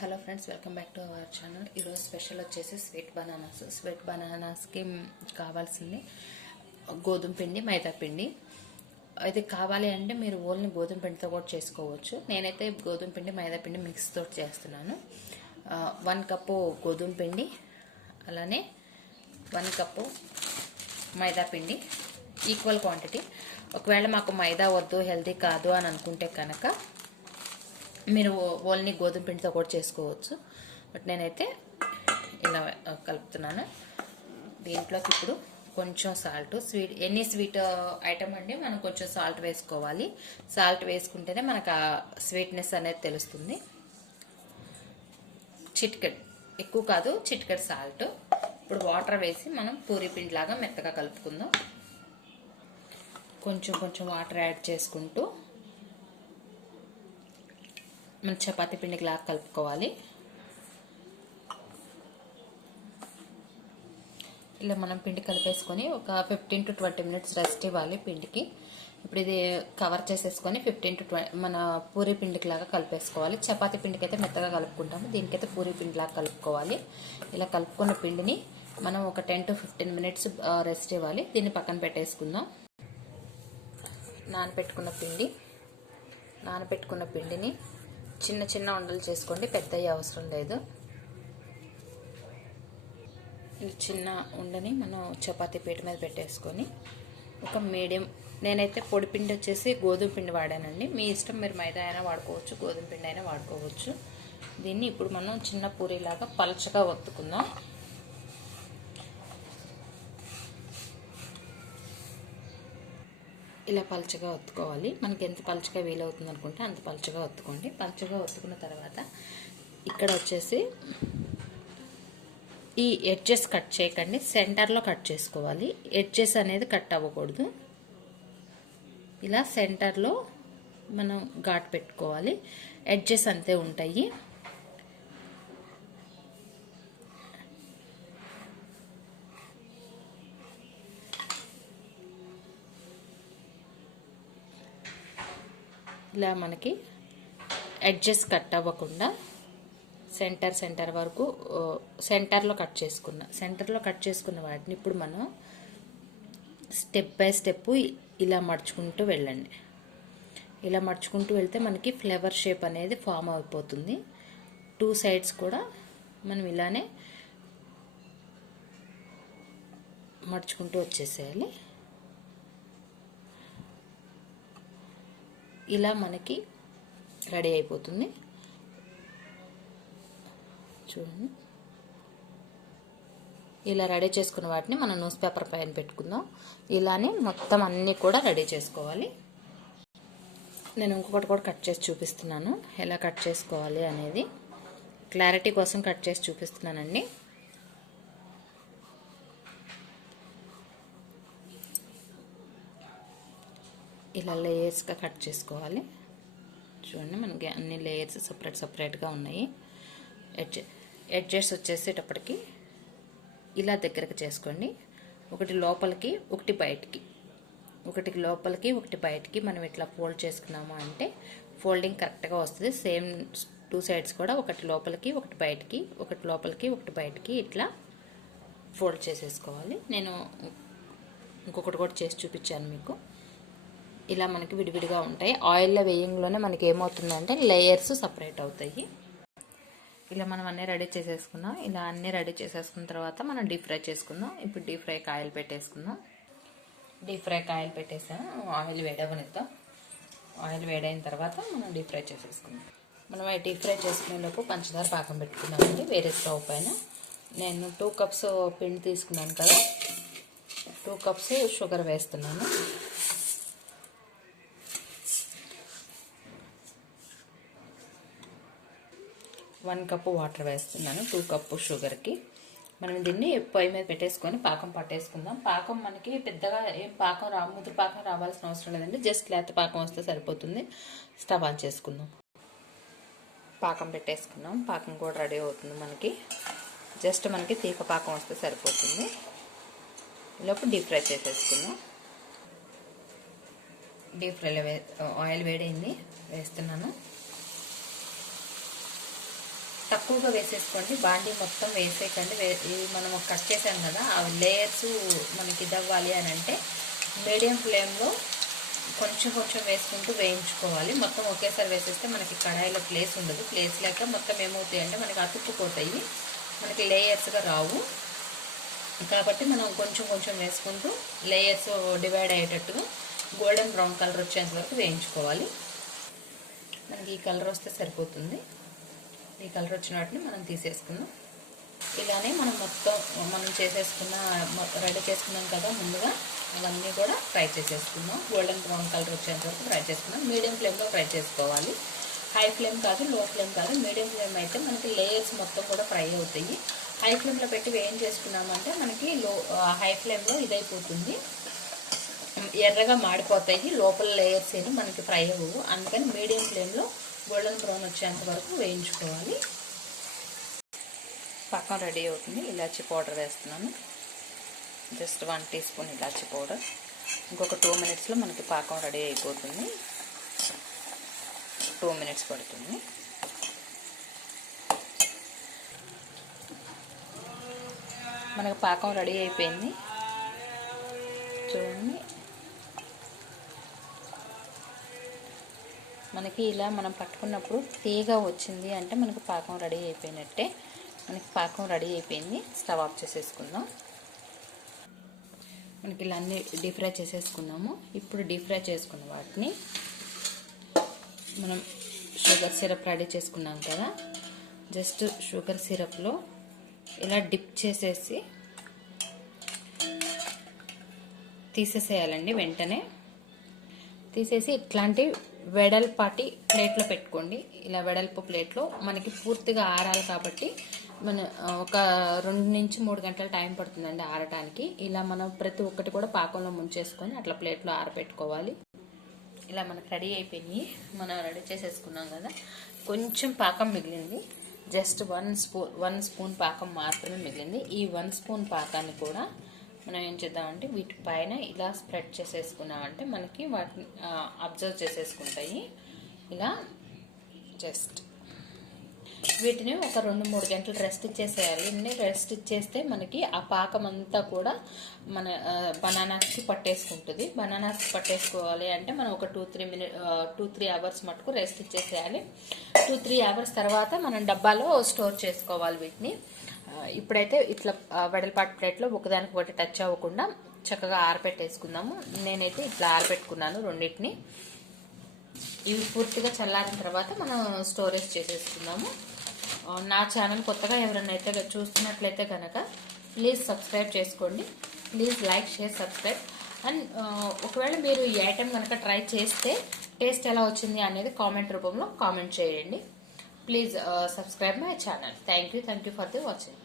Hello friends welcome back to our channel. ఈరోజు special వచ్చేసి sweet bananas. Sweet బనానాస్కి కావాల్సింది గోధుమ పిండి మైదా పిండి. అయితే కావాలి అంటే మీరు ఓన్లీ గోధుమ పిండితో కూడా చేసుకోవచ్చు. నేనైతే గోధుమ పిండి మైదా పిండి మిక్స్ తోటి చేస్తున్నాను. వన్ కప్పు గోధుమ పిండి అలానే వన్ కప్పు మైదా పిండి ఈక్వల్ క్వాంటిటీ. ఒకవేళ మాకు మైదా వద్దు హెల్తీ కాదు అని అనుకుంటే కనుక మీరు ఓన్లీ గోధుమ పిండితో కూడా చేసుకోవచ్చు. బట్ నేనైతే ఇలా కలుపుతున్నాను. దీంట్లోకి ఇప్పుడు కొంచెం salt sweet any sweet item అండి? మనం కొంచెం సాల్ట్ వేసుకోవాలి. సాల్ట్ వేసుకుంటేనే మనకు ఆ స్వీట్నెస్ అనేది తెలుస్తుంది. చిట్కెట్ ఎక్కువ కాదు చిట్కెట్ సాల్ట్. ఇప్పుడు వాటర్ వేసి మనం పూరి పిండిలాగా మెత్తగా కలుపుకుందాం. కొంచెం కొంచెం వాటర్ యాడ్ చేసుకుంటూ మన చపాతి పిండికి లాగా కలుపుకోవాలి. ఇలా మనం పిండి కలిపేసుకొని ఒక fifteen to twenty minutes rest ఇవ్వాలి పిండికి. ఇప్పుడు ఇది కవర్ చేసేసుకొని ఫిఫ్టీన్ టు ట్వంటీ మన పూరి పిండికి లాగా కలిపేసుకోవాలి. చపాతి పిండికి అయితే మెత్తగా కలుపుకుంటాము. దీనికైతే పూరి పిండి లాగా కలుపుకోవాలి. ఇలా కలుపుకున్న పిండిని మనం ఒక ten to fifteen minutes rest ఇవ్వాలి. దీన్ని పక్కన పెట్టేసుకుందాం. నానబెట్టుకున్న పిండి నానబెట్టుకున్న పిండిని చిన్న చిన్న ఉండలు చేసుకోండి పెద్ద అవసరం లేదు. చిన్న ఉండని మనం చపాతీ పీట మీద పెట్టేసుకొని ఒక మీడియం నేనైతే పొడి పిండి వచ్చేసి గోధుమ పిండి వాడానండి. మీ ఇష్టం మీరు మైదా అయినా వాడుకోవచ్చు గోధుమ పిండి అయినా వాడుకోవచ్చు. దీన్ని ఇప్పుడు మనం చిన్న పూరీలాగా పలచగా ఒత్తుకుందాం. ఇలా పలచగా ఒత్తుకోవాలి. మనకి ఎంత పలుచగా వీలవుతుంది అనుకుంటే అంత పలుచగా ఒత్తుకోండి. పలచగా ఒత్తుకున్న తర్వాత ఇక్కడ వచ్చేసి ఈ ఎడ్జెస్ కట్ చేయకండి. సెంటర్లో కట్ చేసుకోవాలి. ఎడ్జెస్ అనేది కట్ అవ్వకూడదు. ఇలా సెంటర్లో మనం ఘాట్ పెట్టుకోవాలి. ఎడ్జెస్ అంతే ఉంటాయి. ఇలా మనకి ఎడ్జెస్ కట్ అవ్వకుండా సెంటర్ సెంటర్ వరకు సెంటర్లో కట్ చేసుకున్న సెంటర్లో కట్ చేసుకున్న వాటిని ఇప్పుడు మనం స్టెప్ బై స్టెప్ ఇలా మడుచుకుంటూ వెళ్ళండి. ఇలా మడుచుకుంటూ వెళ్తే మనకి ఫ్లేవర్ షేప్ అనేది ఫామ్ అయిపోతుంది. టూ సైడ్స్ కూడా మనం ఇలానే మడుచుకుంటూ వచ్చేసేయాలి. ఇలా మనకి రెడీ అయిపోతుంది. చూడండి. ఇలా రెడీ చేసుకున్న వాటిని మనం న్యూస్ పేపర్ పైన పెట్టుకుందాం. ఇలానే మొత్తం అన్నీ కూడా రెడీ చేసుకోవాలి. నేను ఇంకొకటి కూడా కట్ చేసి చూపిస్తున్నాను. ఎలా కట్ చేసుకోవాలి అనేది. క్లారిటీ కోసం కట్ చేసి చూపిస్తున్నానండి. ఇలా లేయర్స్గా కట్ చేసుకోవాలి. చూడండి మనకి అన్ని లేయర్స్ సపరేట్ సపరేట్గా ఉన్నాయి. ఎడ్జ్ ఎడ్జెస్ వచ్చేసేటప్పటికి ఇలా దగ్గరకు చేసుకోండి. ఒకటి లోపలికి ఒకటి బయటికి. ఒకటి లోపలికి ఒకటి బయటికి మనం ఇట్లా ఫోల్డ్ చేసుకున్నాము అంటే ఫోల్డింగ్ కరెక్ట్గా వస్తుంది. సేమ్ టూ సైడ్స్ కూడా ఒకటి లోపలికి ఒకటి బయటికి ఒకటి లోపలికి ఒకటి బయటికి ఇట్లా ఫోల్డ్ చేసేసుకోవాలి. నేను ఇంకొకటి కూడా చేసి చూపించాను మీకు. ఇలా మనకి విడివిడిగా ఉంటాయి. ఆయిల్లో వేయంలోనే మనకి ఏమవుతుందంటే లేయర్స్ సపరేట్ అవుతాయి. ఇలా మనం అన్నీ రెడీ చేసేసుకున్నాం. ఇలా అన్నీ రెడీ చేసేసుకున్న తర్వాత మనం డీప్ ఫ్రై చేసుకుందాం. ఇప్పుడు డీప్ ఫ్రై ఆయిల్ పెట్టేసుకుందాం. డీప్ ఫ్రై ఆయిల్ పెట్టేసాం ఆయిల్ వేడవనిద్దాం. ఆయిల్ వేడైన తర్వాత మనం డీప్ ఫ్రై చేసేసుకుందాం. మనం డీప్ ఫ్రై చేసుకునేలోపు పంచదార పాకం పెట్టుకున్నామండి. వేరే స్టవ్ పైన. నేను టూ కప్స్ పిండి తీసుకున్నాను కదా. టూ కప్స్ షుగర్ వేస్తున్నాను. వన్ కప్పు వాటర్ వేస్తున్నాను టూ కప్పు షుగర్కి. మనం దీన్ని పొయ్యి మీద పెట్టేసుకొని పాకం పట్టేసుకుందాం. పాకం మనకి పెద్దగా ఏం పాకం రా ముద్ర పాకం రావాల్సిన అవసరం లేదండి. జస్ట్ లేత పాకం వస్తే సరిపోతుంది. స్టవ్ ఆన్ చేసుకుందాం. పాకం పెట్టేసుకున్నాం. పాకం కూడా రెడీ అవుతుంది మనకి. జస్ట్ మనకి తీప పాకం వస్తే సరిపోతుంది. లోపు డీప్ ఫ్రై చేసేసుకుందాం. డీప్ ఫ్రైలో వే ఆయిల్ వేడైంది. వేస్తున్నాను. తక్కువగా వేసేసుకోండి. బాండీ మొత్తం వేసేయకండి. మనం కట్ చేసాం కదా ఆ లేయర్స్ మనకి ఇదవ్వాలి అని అంటే మీడియం ఫ్లేమ్లో కొంచెం కొంచెం వేసుకుంటూ వేయించుకోవాలి. మొత్తం ఒకేసారి వేసేస్తే మనకి కడాయిలో ప్లేస్ ఉండదు. ప్లేస్ లేక మొత్తం ఏమవుతాయి అంటే మనకి అతుక్కుపోతాయి. మనకి లేయర్స్గా రావు. కాబట్టి మనం కొంచెం కొంచెం వేసుకుంటూ లేయర్స్ డివైడ్ అయ్యేటట్టుగా గోల్డెన్ బ్రౌన్ కలర్ వచ్చేంత వరకు వేయించుకోవాలి. మనకి ఈ కలర్ వస్తే సరిపోతుంది. ఈ కలర్ వచ్చిన వాటిని మనం తీసేసుకుందాం. ఇలానే మనం మొత్తం మనం చేసేసుకున్న రెడీ చేసుకున్నాం కదా ముందుగా అవన్నీ కూడా ఫ్రై చేసేసుకుందాం. గోల్డెన్ బ్రౌన్ కలర్ వచ్చేంత వరకు ఫ్రై చేసుకుందాం. మీడియం ఫ్లేమ్లో ఫ్రై చేసుకోవాలి. హై ఫ్లేమ్ కాదు లో ఫ్లేమ్ కాదు. మీడియం ఫ్లేమ్ అయితే మనకి లేయర్స్ మొత్తం కూడా ఫ్రై అవుతాయి. హై ఫ్లేమ్లో పెట్టి వేయం చేసుకున్నామంటే మనకి లో హై ఫ్లేమ్లో ఇదైపోతుంది. ఎర్రగా మాడిపోతాయి. లోపల లేయర్స్ ఏమి మనకి ఫ్రై అవ్వవు. అందుకని మీడియం ఫ్లేమ్లో గోల్డెన్ బ్రౌన్ వచ్చేంత వరకు వేయించుకోవాలి. పక్కన రెడీ అవుతుంది ఇలాచీ పౌడర్ వేస్తున్నాను. జస్ట్ వన్ టీ స్పూన్ ఇలాచీ పౌడర్. ఇంకొక టూ మినిట్స్లో మనకి పాకం రెడీ అయిపోతుంది. టూ మినిట్స్ పడుతుంది. మనకి పాకం రెడీ అయిపోయింది. మనకి ఇలా మనం పట్టుకున్నప్పుడు తీగ వచ్చింది అంటే మనకి పాకం రెడీ అయిపోయినట్టే. మనకి పాకం రెడీ అయిపోయింది. స్టవ్ ఆఫ్ చేసేసుకుందాం. మనకి ఇలా అన్ని డీప్ ఫ్రై చేసేసుకున్నాము. ఇప్పుడు డీప్ ఫ్రై చేసుకున్న వాటిని మనం షుగర్ సిరప్ రెడీ చేసుకున్నాం కదా. జస్ట్ షుగర్ సిరప్లో ఇలా డిప్ చేసేసి తీసేసేయాలండి వెంటనే. తీసేసి ఇట్లాంటి వెడల్పాటి ప్లేట్లో పెట్టుకోండి. ఇలా వెడల్పు ప్లేట్లో మనకి పూర్తిగా ఆరాలి కాబట్టి మన ఒక రెండు నుంచి మూడు గంటల టైం పడుతుందండి ఆరటానికి. ఇలా మనం ప్రతి ఒక్కటి కూడా పాకంలో ముంచేసుకొని అట్లా ప్లేట్లో ఆరబెట్టుకోవాలి ఇలా మనకు రెడీ అయిపోయినాయి. మనం రెడీ చేసేసుకున్నాం కదా. కొంచెం పాకం మిగిలింది. Just one spoon one spoon పాకం మాత్రమే మిగిలింది. ఈ వన్ స్పూన్ పాకాన్ని కూడా మనం ఏం చేద్దామంటే వీటి పైన ఇలా స్ప్రెడ్ చేసేసుకున్నామంటే మనకి వాటిని అబ్జర్వ్ చేసేసుకుంటాయి. ఇలా జస్ట్ వీటిని ఒక రెండు మూడు గంటలు రెస్ట్ ఇచ్చేసేయాలి. ఇన్ని రెస్ట్ ఇచ్చేస్తే మనకి ఆ పాకం అంతా కూడా మన బనానాస్కి పట్టేసుకుంటుంది. బనానాస్కి పట్టేసుకోవాలి అంటే మనం ఒక two three minute two three hours మటుకు రెస్ట్ ఇచ్చేసేయాలి. టూ త్రీ అవర్స్ తర్వాత మనం డబ్బాలో స్టోర్ చేసుకోవాలి వీటిని. ఇప్పుడైతే ఇట్లా వెడల్పాటు ప్లేట్లో ఒకదానికి ఒకటి టచ్ అవ్వకుండా చక్కగా ఆరబెట్టేసుకుందాము నేనైతే ఇట్లా ఆరబెట్టుకున్నాను రెండింటిని. ఇవి పూర్తిగా చల్లారిన తర్వాత మనం స్టోరేజ్ చేసేసుకుందాము. నా ఛానల్ కొత్తగా ఎవరైనా అయితే చూస్తున్నట్లయితే కనుక ప్లీజ్ సబ్స్క్రైబ్ చేసుకోండి. Please like share subscribe. And ఒకవేళ మీరు ఈ ఐటెం కనుక ట్రై చేస్తే టేస్ట్ ఎలా వచ్చింది అనేది కామెంట్ రూపంలో కామెంట్ చేయండి. Please subscribe my channel. Thank you thank you for the watching.